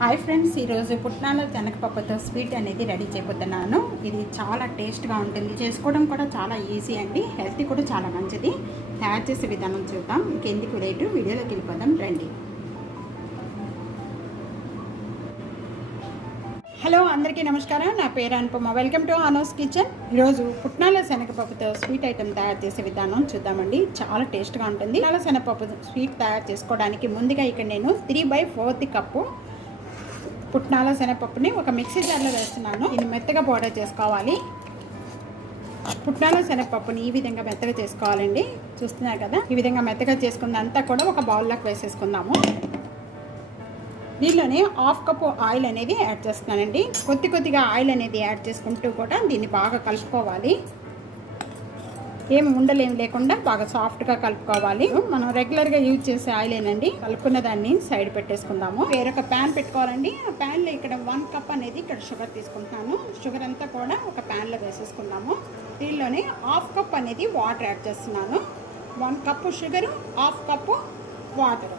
Hi friends, ఈరోజు పుట్నాల శనగపప్పుతో sweet అనేది రెడీ చేయబోతున్నాను. ఇది చాలా టేస్ట్గా ఉంటుంది, చేసుకోవడం కూడా చాలా ఈజీ అండి, హెల్తీ కూడా చాలా మంచిది. తయారు చేసే విధానం చూద్దాం. ఇంకెందుకు లేటు, వీడియోలోకి వెళ్ళిపోదాం రండి. హలో అందరికీ నమస్కారం, నా పేరు Anupama. Welcome to Anu's kitchen. ఈరోజు పుట్నాల శనగపప్పుతో స్వీట్ ఐటెం తయారు చేసే విధానం చూద్దామండి. చాలా టేస్ట్గా ఉంటుంది. పుట్నాల శనగపప్పు స్వీట్ తయారు చేసుకోవడానికి ముందుగా ఇక్కడ నేను 3/4 కప్పు పుట్నాల శనగపప్పుని ఒక మిక్సీ జార్లో వేస్తున్నాను. ఇది మెత్తగా పౌడర్ చేసుకోవాలి. పుట్నాల శనగపప్పుని ఈ విధంగా మెత్తగా చేసుకోవాలండి. చూస్తున్నారు కదా, ఈ విధంగా మెత్తగా చేసుకున్నంతా కూడా ఒక బౌల్లోకి వేసేసుకుందాము. దీనిలోనే 1/2 కప్పు ఆయిల్ అనేది యాడ్ చేస్తున్నానండి. కొద్దిగా ఆయిల్ అనేది యాడ్ చేసుకుంటూ కూడా దీన్ని బాగా కలుపుకోవాలి. ఏమి ఉండలేం లేకుండా బాగా సాఫ్ట్గా కలుపుకోవాలి. మనం రెగ్యులర్గా యూజ్ చేసే ఆయిలేనండి. కలుపుకున్న దాన్ని సైడ్ పెట్టేసుకుందాము. వేరొక ప్యాన్ పెట్టుకోవాలండి. ఆ ప్యాన్లో ఇక్కడ 1 కప్ అనేది ఇక్కడ షుగర్ తీసుకుంటున్నాను. షుగర్ అంతా కూడా ఒక ప్యాన్లో వేసేసుకుందాము. దీనిలోనే 1/2 కప్ అనేది వాటర్ యాడ్ చేస్తున్నాను. 1 కప్పు షుగరు, 1/2 కప్పు వాటర్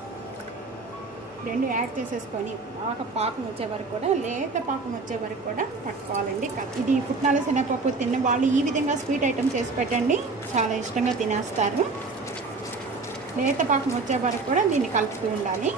రెండు యాడ్ చేసేసుకొని బాగా పాకం వచ్చే వరకు కూడా, లేత పాకం వచ్చే వరకు కూడా పట్టుకోవాలండి. ఇది పుట్నాల శనగపప్పు తిన్న వాళ్ళు ఈ విధంగా స్వీట్ ఐటమ్ చేసి పెట్టండి, చాలా ఇష్టంగా తినేస్తారు. లేత పాకం వచ్చే వరకు కూడా దీన్ని కలుపుతూ ఉండాలి.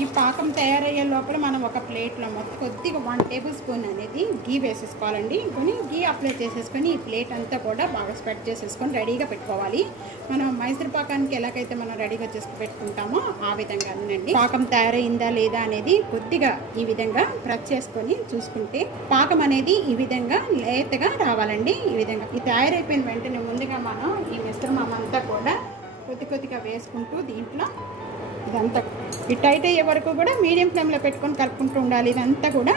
ఈ పాకం తయారయ్యే లోపల మనం ఒక ప్లేట్లో కొద్దిగా 1 టేబుల్ స్పూన్ అనేది గీ వేసేసుకోవాలండి. కొని గీ అప్లై చేసేసుకొని ఈ ప్లేట్ అంతా కూడా బాగా స్ప్రెడ్ చేసేసుకొని రెడీగా పెట్టుకోవాలి. మనం మైసూర్ పాకానికి ఎలాగైతే మనం రెడీగా చేసి పెట్టుకుంటామో ఆ విధంగానండి. పాకం తయారైందా లేదా అనేది కొద్దిగా ఈ విధంగా ప్రెస్ చేసుకొని చూసుకుంటే పాకం అనేది ఈ విధంగా లేతగా రావాలండి. ఈ విధంగా ఈ తయారైపోయిన వెంటనే ముందుగా మనం ఈ మిశ్రమం అంతా కూడా కొద్దిగా వేసుకుంటూ దీంట్లో ఇదంతా ఈ టైట్ అయ్యే వరకు కూడా మీడియం ఫ్లేమ్లో పెట్టుకొని కలుపుకుంటూ ఉండాలి. ఇదంతా కూడా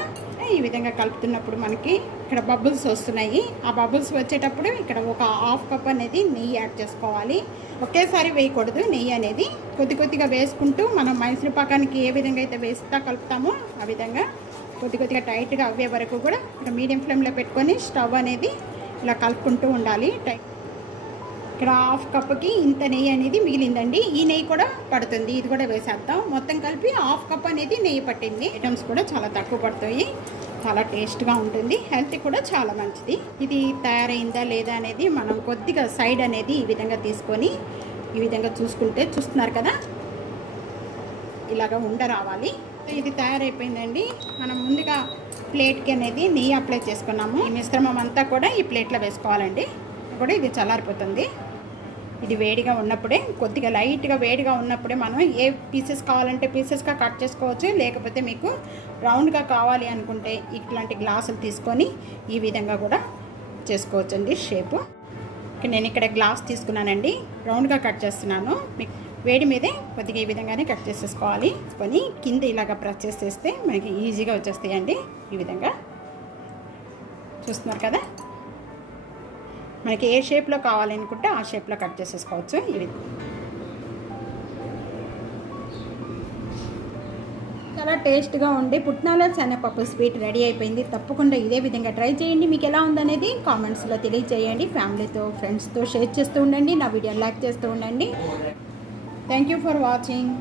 ఈ విధంగా కలుపుతున్నప్పుడు మనకి ఇక్కడ బబుల్స్ వస్తున్నాయి. ఆ బబుల్స్ వచ్చేటప్పుడు ఇక్కడ ఒక 1/2 కప్ అనేది నెయ్యి యాడ్ చేసుకోవాలి. ఒకేసారి వేయకూడదు. నెయ్యి అనేది కొద్దిగా వేసుకుంటూ మనం మైసూర్ పాకానికి ఏ విధంగా అయితే వేస్తా కలుపుతామో ఆ విధంగా కొద్దిగా టైట్గా అవ్వే వరకు కూడా ఇక్కడ మీడియం ఫ్లేమ్లో పెట్టుకొని స్టవ్ అనేది ఇలా కలుపుకుంటూ ఉండాలి. ఇక్కడ 1/2 కప్కి ఇంత నెయ్యి అనేది మిగిలిందండి. ఈ నెయ్యి కూడా పడుతుంది, ఇది కూడా వేసేద్దాం. మొత్తం కలిపి 1/2 కప్ అనేది నెయ్యి పట్టింది. ఐటమ్స్ కూడా చాలా తక్కువ పడతాయి, చాలా టేస్ట్గా ఉంటుంది, హెల్త్ కూడా చాలా మంచిది. ఇది తయారైందా లేదా అనేది మనం కొద్దిగా సైడ్ అనేది ఈ విధంగా తీసుకొని ఈ విధంగా చూస్తున్నారు కదా, ఇలాగ ఉండ రావాలి. ఇది తయారైపోయిందండి. మనం ముందుగా ప్లేట్కి అనేది నెయ్యి అప్లై చేసుకున్నాము. ఈ మిశ్రమం అంతా కూడా ఈ ప్లేట్లో వేసుకోవాలండి. కూడా ఇది చల్లారిపోతుంది. ఇది వేడిగా ఉన్నప్పుడే, కొద్దిగా లైట్గా వేడిగా ఉన్నప్పుడే మనం ఏ పీసెస్ కావాలంటే పీసెస్గా కట్ చేసుకోవచ్చు. లేకపోతే మీకు రౌండ్గా కావాలి అనుకుంటే ఇట్లాంటి గ్లాసులు తీసుకొని ఈ విధంగా కూడా చేసుకోవచ్చండి షేపు. నేను ఇక్కడ గ్లాస్ తీసుకున్నానండి, రౌండ్గా కట్ చేస్తున్నాను. మీకు వేడి మీదే కొద్దిగా ఈ విధంగానే కట్ చేసేసుకోవాలి. కొని కింద ఇలాగ ప్రెస్ చేసేస్తే మనకి ఈజీగా వచ్చేస్తాయండి. ఈ విధంగా చూస్తున్నారు కదా, మనకి ఏ షేప్లో కావాలనుకుంటే ఆ షేప్లో కట్ చేసేసుకోవచ్చు. ఇది చాలా టేస్ట్గా ఉండి పుట్నాల శనగపప్పు స్వీట్ రెడీ అయిపోయింది. తప్పకుండా ఇదే విధంగా ట్రై చేయండి. మీకు ఎలా ఉందనేది కామెంట్స్లో తెలియజేయండి. ఫ్యామిలీతో ఫ్రెండ్స్తో షేర్ చేస్తూ ఉండండి. నా వీడియోని లైక్ చేస్తూ ఉండండి. Thank you for watching.